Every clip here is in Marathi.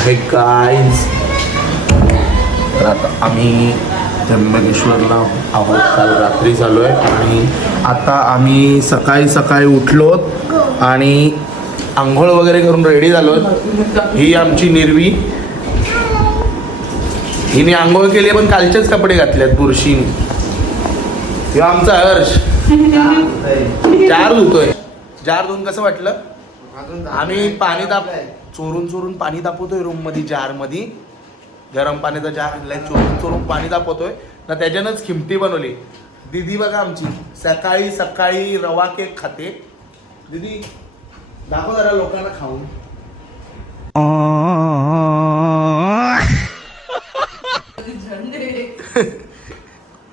हे गाईज, तर आता आम्ही त्र्यंबकेश्वरला आहोत. काल रात्री झालो आहे आणि आता आम्ही सकाळी सकाळी उठलो आणि आंघोळ वगैरे करून रेडी झालो. ही आमची निर्वी, हिने आंघोळ केली पण कालचेच कपडे घातलेत बुरशीने. किंवा आमचा हर्ष जार धुतोय. जार धुवून कसं वाटलं? आम्ही पाणी चोरून चोरून पाणी तापवतोय रूम मध्ये, जार मध्ये गरम पाण्याचा जार आणलाय, चोरून चोरून पाणी तापवतोय ना. त्याच्यानंच खिमटी बनवली. दीदी बघा आमची सकाळी सकाळी रवा केक खाते. दीदी दाखव जरा लोकांना खाऊन.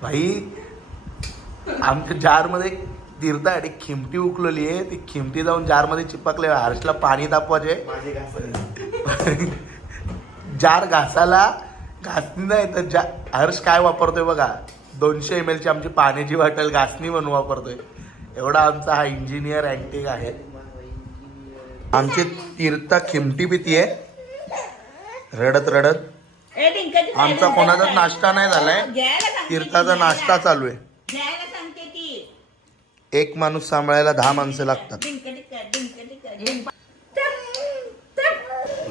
भाई आमच्या जार मध्ये तीर्था एक खिमटी उकलली आहे. ती खिमटी जाऊन जार मध्ये चिपकले. हर्षला पाणी तापवायचे. जार घासाला घासणी नाही तर हर्ष काय वापरतोय बघा, 200 ml ची आमची पाण्याची बॉटल घासणी म्हणून वापरतोय. एवढा आमचा हा इंजिनियर अँटिक आहे. आमची तीर्था खिमटी पिती आहे रडत रडत. आमचा कोणाचा नाश्ता नाही झालाय, तीर्थाचा नाश्ता चालू आहे. एक माणूस सांभाळायला 10 माणसं लागतात.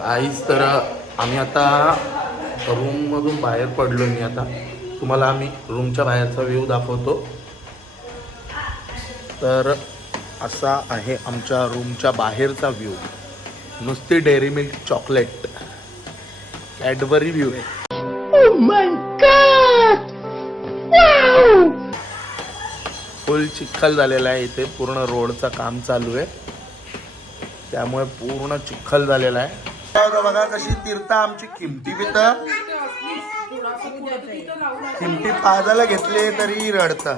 आईच तर आम्ही आता रूम मधून बाहेर पडलो. मी आता तुम्हाला आम्ही रूमच्या बाहेरचा व्ह्यू दाखवतो. तर असा आहे आमच्या रूमच्या बाहेरचा व्ह्यू. नुसती dairy milk chocolate Cadbury view आहे. फुल चिखल झालेला आहे. इथे पूर्ण रोडचं काम चालू आहे, त्यामुळे पूर्ण चिखल झालेला आहे. बघा कशी तीर्था आमची खिमटी पित, खिमटी पाजायला घेतले तरी रडतं.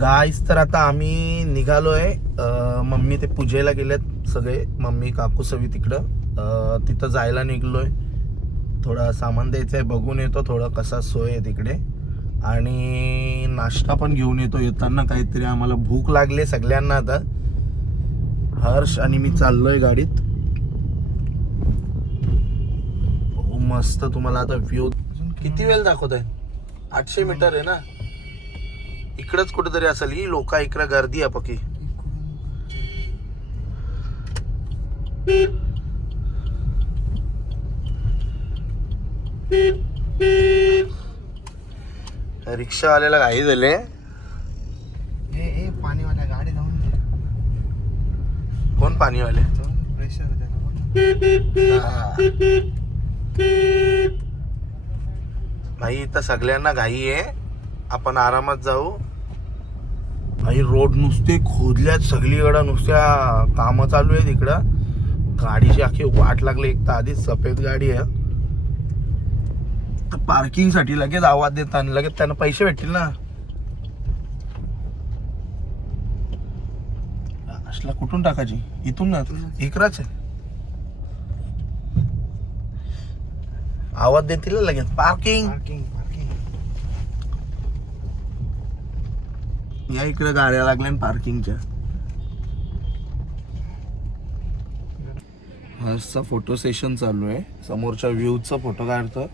गाईस तर आता आम्ही निघालोय. मम्मी ते पूजेला गेलेत सगळे, मम्मी काकू सवी तिकडं. तिथं जायला निघलोय. थोडं सामान द्यायचं आहे, बघून येतो थोडं कसा सोय आहे तिकडे. आणि नाश्ता पण घेऊन येतो येताना काहीतरी. आम्हाला भूक लागली सगळ्यांना. आता हर्ष आणि मी चाललोय गाडीत. मस्त तुम्हाला आता व्ह्यू. किती वेळ दाखवत आहे? 800 मीटर आहे ना. इकडंच कुठेतरी असेल. ही लोक इकडे गर्दी आहे पक्की. रिक्षा आलेला घाई झाले. पाणीवाल्या गाडी जाऊन दे. कोण पाणीवाले? प्रेशर भाई इथं सगळ्यांना घाई आहे, आपण आरामात जाऊ. भाई रोड नुसते खोदल्यात सगळीकडे, नुसत्या कामं चालू आहे तिकडं. गाडीची अख्खी वाट लागली. एक तर आधीच सफेद गाडी आहे. तर पार्किंग साठी लगेच आवाज देतात आणि लगेच त्यांना पैसे भेटतील ना. असला कुठून टाकायची? इथून ना, इकराच आहे. आवाज देतील लगेच पार्किंग. या इकडे गाड्या लागल्या पार्किंगच्या. हर्षचा फोटो सेशन चालू आहे. समोरच्या व्ह्यूचा फोटो काढतो.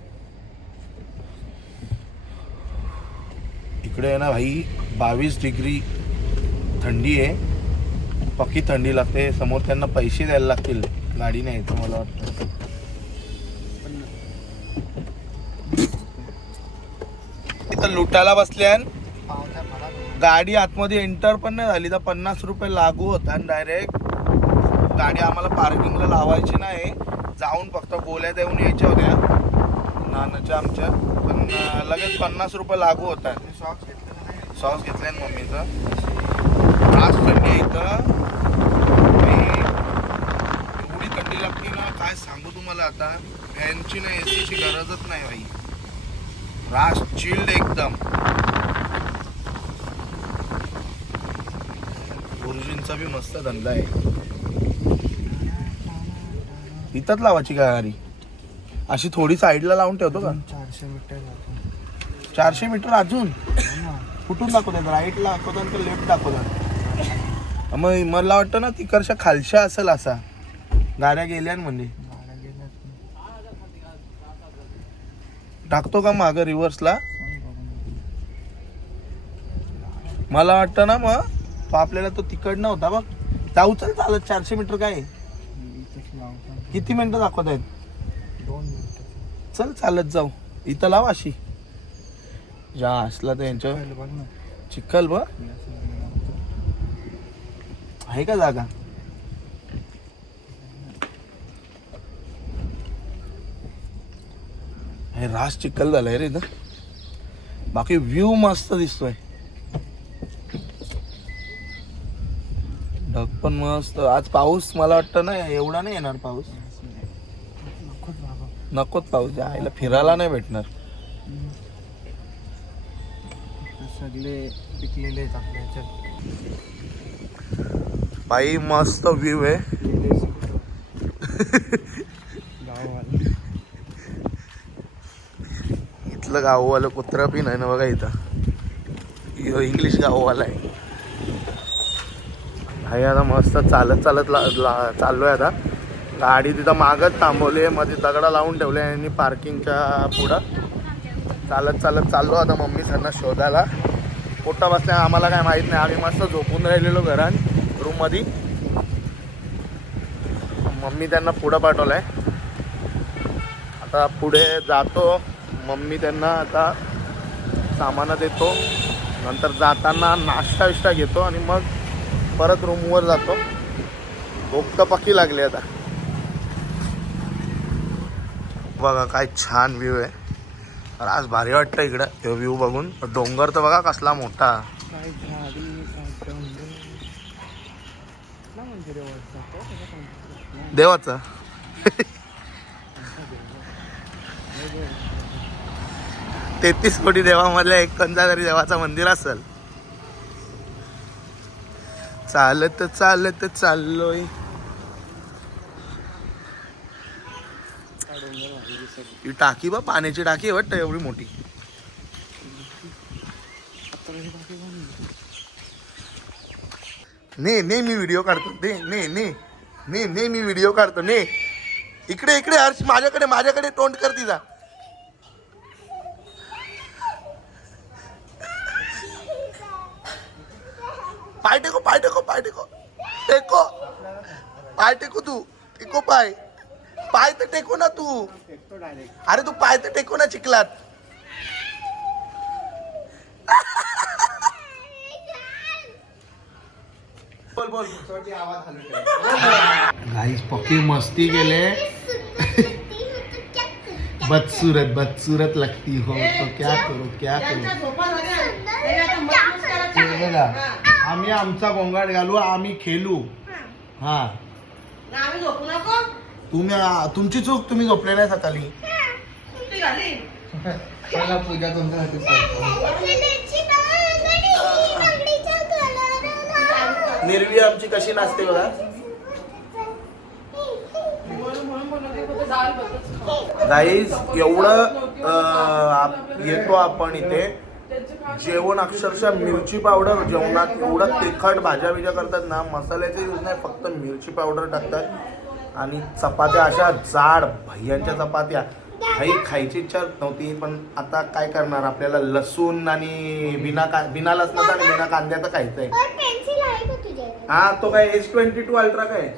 इकडे आहे ना भाई 22 डिग्री थंडी आहे. पक्की थंडी लागते. समोर त्यांना पैसे द्यायला लागतील गाडी नाही तर मला वाटतं. इथं लुटायला बसल्यान गाडी आतमध्ये एंटर पण नाही झाली तर 50 रुपये लागू होता. आणि डायरेक्ट गाडी आम्हाला पार्किंगला लावायची नाही, जाऊन फक्त गोळ्या देऊन यायच्या होत्या नानाच्या आमच्या. पण लगेच 50 रुपये लागू होता. सॉस घेतले मम्मीचं. आज थंडी आहे इथं. एवढी थंडी लागते ना काय सांगू तुम्हाला. आता फॅनची ना एसीची गरजच नाही भाई. रास चिल्ड एकदम. गुरुजींचा बी मस्त धंदा आहे. इथंच लावायची का गाडी? अशी थोडी साईडला लावून ठेवतो का? 400 मीटर. 400 मीटर अजून कुठून दाखवतात? राईटला दाखवतात का लेफ्ट दाखवतात? मग मला वाटतं ना तिकडच्या खालच्या असेल असा गाड्या गेल्या म्हणजे. टाकतो का मागं रिव्हर्सला? मला वाटतं ना मग तो आपल्याला तो तिकडनं होता बघ. जाऊ चल चालत 400 मीटर काय आहे? किती मिनिटं दाखवत आहेत? 2 मिनिटं. चल चालत जाऊ. इथं लाव अशी ज्या असला तर यांच्या बघ ना. चिखल बघ आहे का जागा? हे रास चिखल झालाय रे इथं. बाकी व्ह्यू मस्त दिसतोय. ढग पण मस्त. आज पाऊस मला वाटतं ना एवढा नाही येणार पाऊस. नकोच पाऊस आईला फिरायला नाही भेटणार. सगळे पिकलेले आहेत आपल्या ह्याच्यात. बाई मस्त व्ह्यू आहे. गाववाले इथलं गाववालं कुत्रा पण आहे ना बघा इथं. इंग्लिश गाववाला आहे. हाय आता मस्त चालत चालत चाललोय आता. गाडी तिथं मागच थांबवली, मध्ये दगडा लावून ठेवले आणि पार्किंगच्या पुढं चालत चालत चाललो आता मम्मी त्यांना शोधायला. पोटा बसल्या आम्हाला काय माहित नाही. आम्ही मस्त झोपून राहिलेलो घरात रूम मध्ये. मम्मी त्यांना पुढं पाठवलंय. आता पुढे जातो. मम्मी त्यांना आता सामान देतो. नंतर जाताना नाश्ता विष्टा घेतो आणि मग परत रूमवर जातो. भूक तर पक्की लागली आता. बघा काय छान व्ह्यू आहे. आज भारी वाटतं इकडं तो व्ह्यू बघून. डोंगर तर बघा कसला मोठा. काय झाडी काय डोंगर. कुठला मंदिर आहे वरचा? देवाचं 33 कोटी देवामधल्या एक कोणता तरी देवाचं मंदिर असेल. चालत चालत चाललोय. ही टाकी बा पाण्याची टाकी आहे वाटतं एवढी मोठी. ने ने मी व्हिडिओ काढतो. ने ने ने ने ने मी व्हिडिओ काढतो. ने इकडे इकडे हर्ष माझ्याकडे तोंड कर तिचा. पाय टेको पाय टेको पाय टेको टेको पाय टेको तू टेको पाय पाय तर टेको ना तू. अरे तू पाय तर टेको ना चिखलात. बोल बोल. गाईस पक्की मस्ती केले. बदसूरत लगती हो तो क्या करू. आम्ही आमचा गोंगाट घालू. आम्ही खेळू. हा तुमची चूक. तुम्ही झोपले नाही सकाळी. पूजा तुमच्यासाठी निर्वी आमची कशी नाचते बघा. गाईज एवढं येतो आपण इथे. जेवण अक्षरशः मिरची पावडर जेवणात एवढं तिखट भाज्या बिज्या करतात ना. मसाल्याचा यूज नाही, फक्त मिरची पावडर टाकतात. आणि चपात्या अशा जाड भैयांच्या चपात्या. काही खायची इच्छा नव्हती पण आता काय करणार. आपल्याला लसूण आणि बिना लसणाचा आणि बिना कांद्याचं खायचंय. हा तो काय S22 अल्ट्रा काय.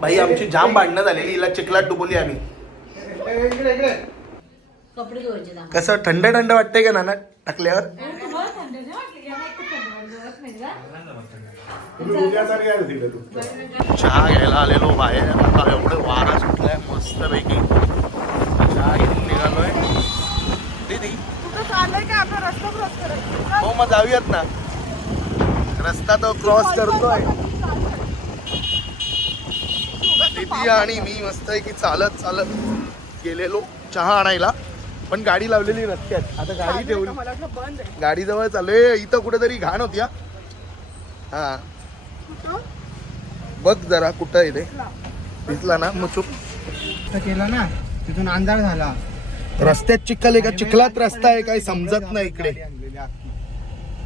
भाई आमची जाम भांडणं झालेली. हिला चिखलात डुबवली आम्ही. कसं थंड थंड वाटतंय का नाना टाकल्यावर. चहा घ्यायला आलेलो बाहेर. आता एवढे वारा सुटलाय मस्त पैकी. चहा घेऊन निघालोय. दीदी हो मग जाऊयात ना. रस्ता तो क्रॉस करतोय. दीदी आणि मी मस्त आहे की चालत चालत गेलेलो चहा आणायला. पण गाडी लावलेली रस्त्यात. आता गाडी ठेवली. गाडी जवळ चाललोय. इथं कुठेतरी घाण होती. हा बघ जरा कुठं आहे ते. दिसला ना मग चुप केलं ना. तिथून अंधार झाला. रस्त्यात चिखल आहे का चिखलात रस्ता आहे काही समजत नाही इकडे.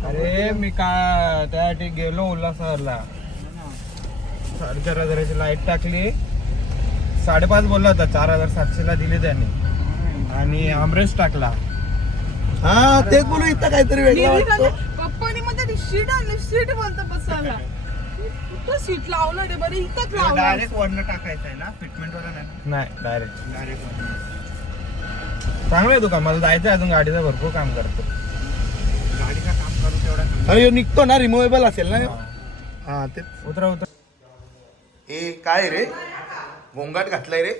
अरे मी काय त्यासाठी गेलो उल्हासनगरला. 4:30 लाईट टाकली. 5.5 बोलला होता, 4,700 दिले त्यांनी आणि आमरेस टाकला. हा तेच बोलू, इथं काहीतरी वेगळं वाटतो. पप्पानी मध्ये शीट आणली, शीट बोलतो बसायला. इथं सीट लावलं रे बरं, इथंच लावलं. डायरेक्ट वरनं टाकायचं आहे ना, फिटमेंट वाला नाही. नाही डायरेक्ट डायरेक्ट चांगलं आहे दुकान. मला जायचं अजून, गाडीचं भरपूर काम करतो. गाडीचं काम करू तेवढा. आणि ह्यो निघतो ना, रिमूव्हेबल असेल ना ह्यो? हा ते उतरा. ए काय रे, गोंगाट घातलाय रे.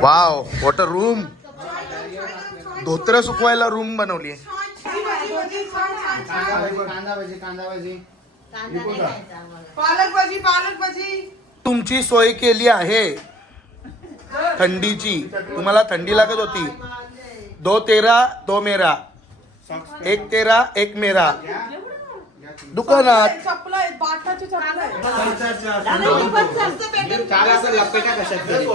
Wow, what a room. धोत्र सुकवायला रूम बनवली. कांदा भाजी पालक भाजी. तुमची सोय केली आहे थंडीची. तुम्हाला थंडी लागत होती. 2 तेरा 2 मेरा, 1 तेरा 1 मेरा. दुकानात चपला आहेत, बाटाची चपला आहेत. लपेटा कशात तरी.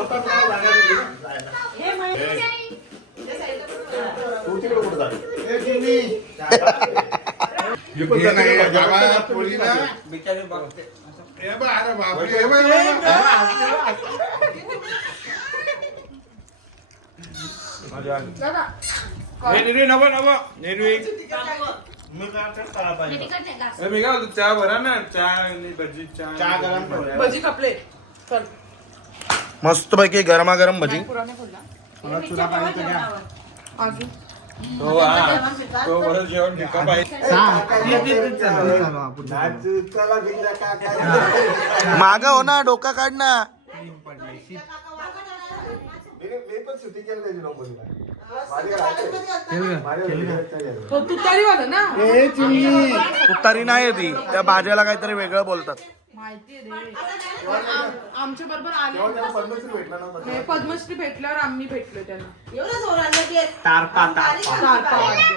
चहा भरा ना, चहा भजी. चहा गरम ठेवलाय. भजी कापले. चल. मस्त पैकी गरमागरम भजी. पुराने खोला. तुला चुरा पाहिजे तर द्या. अजून. तो बरं जेवण ठिका पाहिजे. माग हो ना, डोका काढ ना. तो तुतारीवाला ना. तुतारी नाही ती, त्या भाज्याला काहीतरी वेगळं बोलतात. माहितीये रे. आमच्या बरोबर आले. नाही, पद्मश्री भेटल्यावर आम्ही भेटलो त्यांना. तारपा तारपा वाद्य.